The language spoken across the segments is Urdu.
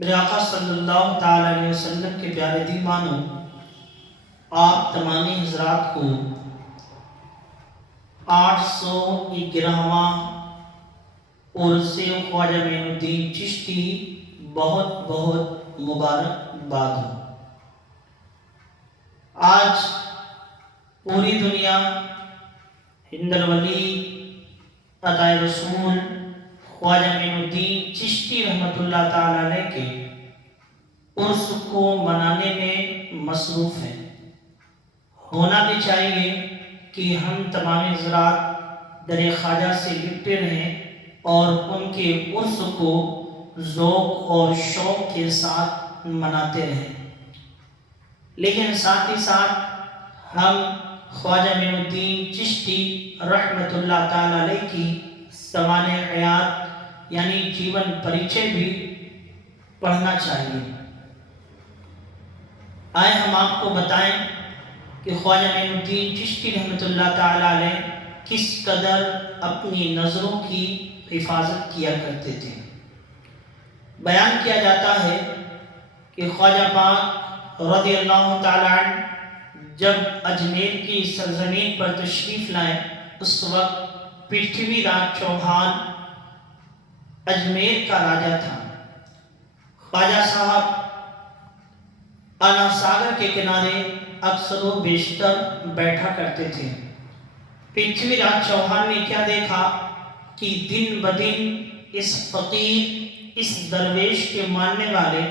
میرے آقا صلی اللہ تعالیٰ علیہ وسلم کے پیارے دیوانوں، آپ تمامی حضرات کو 811واں عرس خواجہ معین الدین چشتی بہت بہت مبارکباد ہو۔ آج پوری دنیا ہند الولی عطائے رسول خواجہ معین الدین چشتی رحمۃ اللہ تعالیٰ علیہ کے عرس کو منانے میں مصروف ہے۔ ہونا بھی چاہیے کہ ہم تمام حضرات در خواجہ سے لپٹے رہیں اور ان کے عرس کو ذوق اور شوق کے ساتھ مناتے رہیں، لیکن ساتھ ہی ساتھ ہم خواجہ معین الدین چشتی رحمۃ اللہ تعالیٰ علیہ کی سوانح حیات یعنی جیون پریچے بھی پڑھنا چاہیے۔ آئے ہم آپ کو بتائیں کہ خواجہ معین الدین چشتی رحمۃ اللہ تعالیٰ علیہ کس قدر اپنی نظروں کی حفاظت کیا کرتے تھے۔ بیان کیا جاتا ہے کہ خواجہ پاک رضی اللہ تعالیٰ عنہ جب اجمیر کی سرزمین پر تشریف لائے، اس وقت پرتھوی راج چوہان اجمیر کا راجہ تھا۔ خواجہ صاحب آنا ساگر کے کنارے اکثر و بیشتر بیٹھا کرتے تھے۔ پرتھوی راج چوہان نے کیا دیکھا کہ دن بدن اس فقیر، اس درویش کے ماننے والے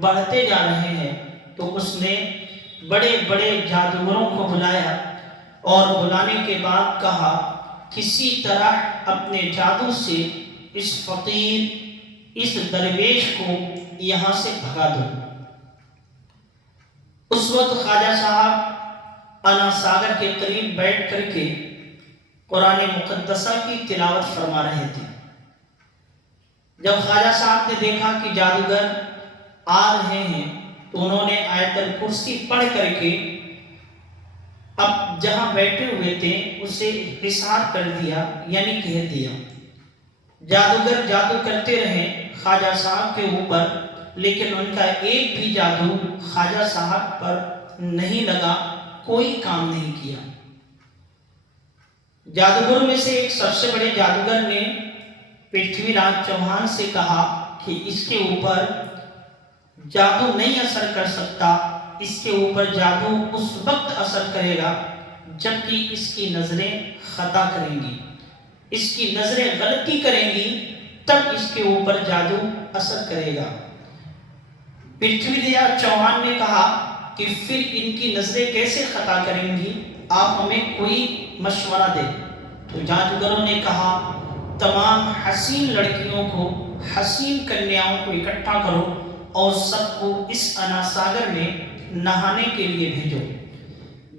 بڑھتے جا رہے ہیں، تو اس نے بڑے بڑے جادوگروں کو بلایا اور بلانے کے بعد کہا کسی طرح اپنے جادو سے اس فقیر، اس درویش کو یہاں سے بھگا دو۔ اس وقت خواجہ صاحب آنا ساگر کے قریب بیٹھ کر کے قرآن مقدسہ کی تلاوت فرما رہے تھے۔ جب خواجہ صاحب نے دیکھا کہ جادوگر آ رہے ہیں تو انہوں نے آیت الکرسی پڑھ کر کے اب جہاں بیٹھے ہوئے تھے اسے حصار کر دیا، یعنی گھیر دیا۔ جادوگر جادو کرتے رہے خواجہ صاحب کے اوپر، لیکن ان کا ایک بھی جادو خواجہ صاحب پر نہیں لگا، کوئی کام نہیں کیا۔ جادوگروں میں سے ایک سب سے بڑے جادوگر نے پرتھوی راج چوہان سے کہا کہ اس کے اوپر جادو نہیں اثر کر سکتا، اس کے اوپر جادو اس وقت اثر کرے گا جبکہ اس کی نظریں خطا کریں گی، اس کی نظریں غلطی کریں گی، تب اس کے اوپر جادو اثر کرے گا۔ پرتھوی راج چوہان نے کہا کہ پھر ان کی نظریں کیسے خطا کریں گی، آپ ہمیں کوئی مشورہ دیں۔ تو جادوگروں نے کہا تمام حسین لڑکیوں کو، حسین کنیاؤں کو اکٹھا کرو اور سب کو اس آنا ساگر میں نہانے کے لیے بھیجو۔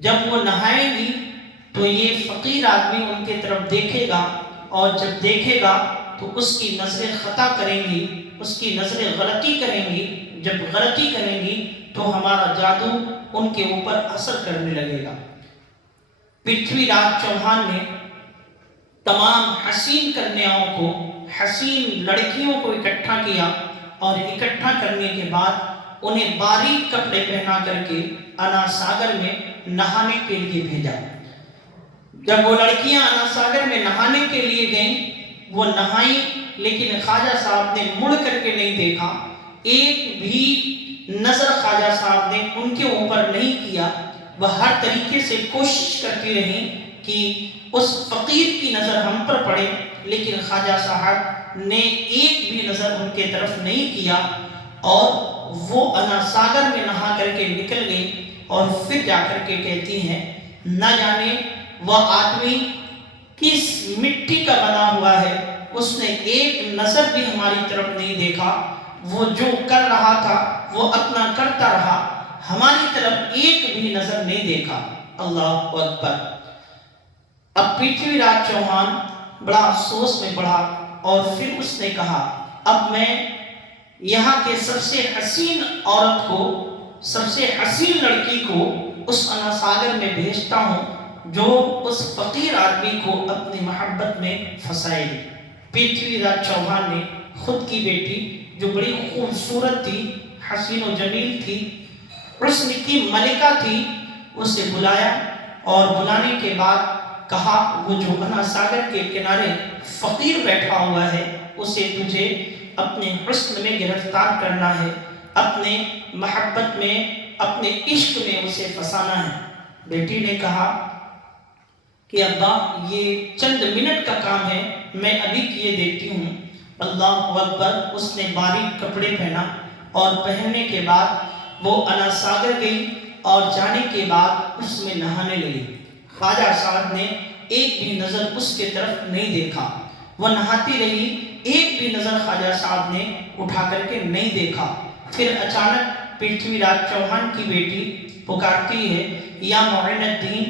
جب وہ نہائیں گی تو یہ فقیر آدمی ان کے طرف دیکھے گا، اور جب دیکھے گا تو اس کی نظریں خطا کریں گی، اس کی نظریں غلطی کریں گی، جب غلطی کریں گی تو ہمارا جادو ان کے اوپر اثر کرنے لگے گا۔ پرتھوی راج چوہان نے تمام حسین کنیاؤں کو، حسین لڑکیوں کو اکٹھا کیا، اور اکٹھا کرنے کے بعد انہیں باریک کپڑے پہنا کر کے آنا ساگر میں نہانے کے لیے بھیجا۔ جب وہ لڑکیاں آنا ساگر میں نہانے کے لیے گئیں، وہ نہائیں، لیکن خواجہ صاحب نے مڑ کر کے نہیں دیکھا، ایک بھی نظر خواجہ صاحب نے ان کے اوپر نہیں کیا۔ وہ ہر طریقے سے کوشش کرتی رہیں کہ اس فقیر کی نظر ہم پر پڑے، لیکن خواجہ صاحب نے ایک بھی نظر ان کے طرف نہیں کیا، اور وہ آنا ساگر میں نہا کر کے نکل گئی۔ اور پھر جا کر کے کہتی ہیں نہ جانے وہ آدمی کس مٹی کا بنا ہوا ہے، اس نے ایک نظر بھی ہماری طرف نہیں دیکھا، وہ جو کر رہا تھا وہ اپنا کرتا رہا، ہماری طرف ایک بھی نظر نہیں دیکھا۔ اللہ اکبر۔ اب پرتھوی راج چوہان بڑا افسوس میں پڑا، اور پھر اس نے کہا اب میں یہاں کے سب سے حسین عورت کو، سب سے حسین لڑکی کو اس آنا ساگر میں بھیجتا ہوں جو اس فقیر آدمی کو اپنی محبت میں پھنسائے گی۔ پرتھوی راج چوہان نے خود کی بیٹی جو بڑی خوبصورت تھی، حسین و جمیل تھی، حسن کی ملکہ تھی، اسے بلایا اور بلانے کے بعد کہا وہ جو انا ساگر کے کنارے فقیر بیٹھا ہوا ہے اسے تجھے اپنے حسن میں گرفتار کرنا ہے، اپنے محبت میں، اپنے عشق میں اسے پھنسانا ہے۔ بیٹی نے کہا کہ ابا یہ چند منٹ کا کام ہے، میں ابھی کیے دیتی ہوں۔ اللہ اکبر، اس نے باریک کپڑے پہنا اور پہننے کے بعد وہ انا ساگر گئی اور جانے کے بعد اس میں نہانے لگی۔ خواجہ صاحب نے ایک بھی نظر اس کے طرف نہیں دیکھا، وہ نہاتی رہی، ایک بھی نظر خواجہ صاحب نے اٹھا کر کے نہیں دیکھا۔ پھر اچانک پرتھوی راج چوہان کی بیٹی پکارتی ہے یا معین الدین،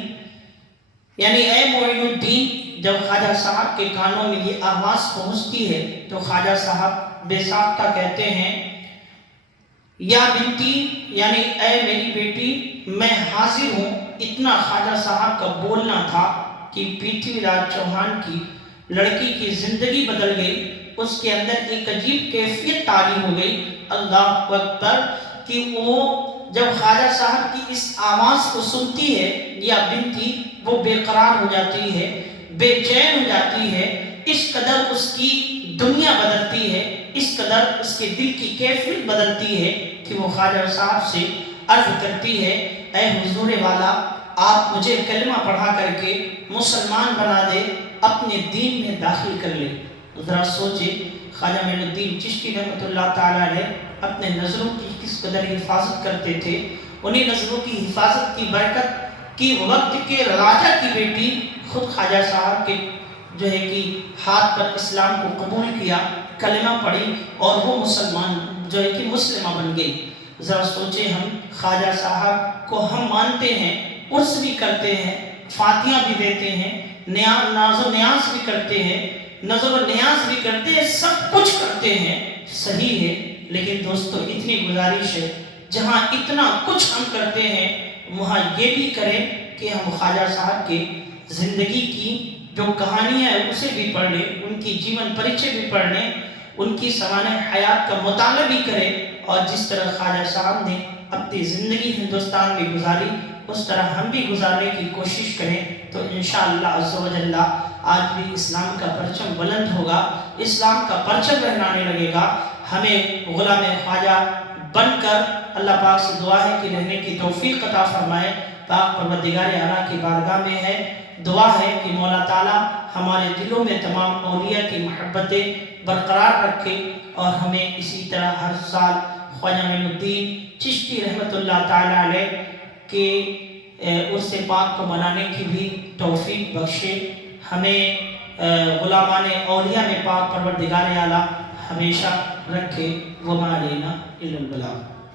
یعنی اے معین الدین۔ جب خواجہ صاحب کے کانوں میں یہ آواز پہنچتی ہے تو خواجہ صاحب بے ساختہ کہتے ہیں یا بنتی، یعنی اے میری بیٹی میں حاضر ہوں۔ اتنا خواجہ صاحب کا بولنا تھا کہ پرتھوی راج چوہان کی لڑکی کی زندگی بدل گئی، اس کے اندر ایک عجیب کیفیت طاری ہو گئی۔ اللہ اکبر، کہ وہ جب خواجہ صاحب کی اس آواز کو سنتی ہے یا بنتی، وہ بے قرار ہو جاتی ہے، بے چین ہو جاتی ہے، اس قدر اس کی دنیا بدلتی ہے، اس قدر اس کے دل کی کیفیت بدلتی ہے کہ وہ خواجہ صاحب سے عرض کرتی ہے اے حضور والا، آپ مجھے کلمہ پڑھا کر کے مسلمان بنا دے، اپنے دین میں داخل کر لے۔ ذرا سوچے خواجہ معین الدین چشتی رحمۃ اللہ تعالیٰ علیہ اپنے نظروں کی کس قدر حفاظت کرتے تھے۔ انہیں نظروں کی حفاظت کی برکت کی وقت کے راجہ کی بیٹی خود خواجہ صاحب کے جو ہے کہ ہاتھ پر اسلام کو قبول کیا، کلمہ پڑھی اور وہ مسلمان جو ہے کہ مسلمہ بن گئی۔ ذرا سوچیں، ہم خواجہ صاحب کو ہم مانتے ہیں، عرس بھی کرتے ہیں، فاتحہ بھی دیتے ہیں، ناز و نیاز بھی کرتے ہیں، نظر و نیاز بھی کرتے ہیں، سب کچھ کرتے ہیں، صحیح ہے، لیکن دوستو اتنی گزارش ہے جہاں اتنا کچھ ہم کرتے ہیں وہاں یہ بھی کریں کہ ہم خواجہ صاحب کے زندگی کی جو کہانیاں ہیں اسے بھی پڑھ لیں، ان کی جیون پریچے بھی پڑھ لیں، ان کی سوانح حیات کا مطالعہ بھی کریں، اور جس طرح خواجہ صاحب نے اپنی زندگی ہندوستان میں گزاری اس طرح ہم بھی گزارنے کی کوشش کریں تو انشاءاللہ عز و جل آج بھی اسلام کا پرچم بلند ہوگا، اسلام کا پرچم لہرانے لگے گا۔ ہمیں غلام خواجہ بن کر اللہ پاک سے دعا ہے کہ رہنے کی توفیق عطا فرمائے۔ پاک پروردگار اعلیٰ کی بارگاہ میں ہے دعا ہے کہ مولا تعالیٰ ہمارے دلوں میں تمام اولیاء کی محبتیں برقرار رکھے اور ہمیں اسی طرح ہر سال خواجہ معین الدین چشتی رحمۃ اللہ تعالیٰ علیہ کے عرس پاک کو منانے کی بھی توفیق بخشے۔ ہمیں غلامان اولیاء میں پاک پروردگار اعلیٰ ہمیشہ رکھے۔ وما علینا الا البلاغ۔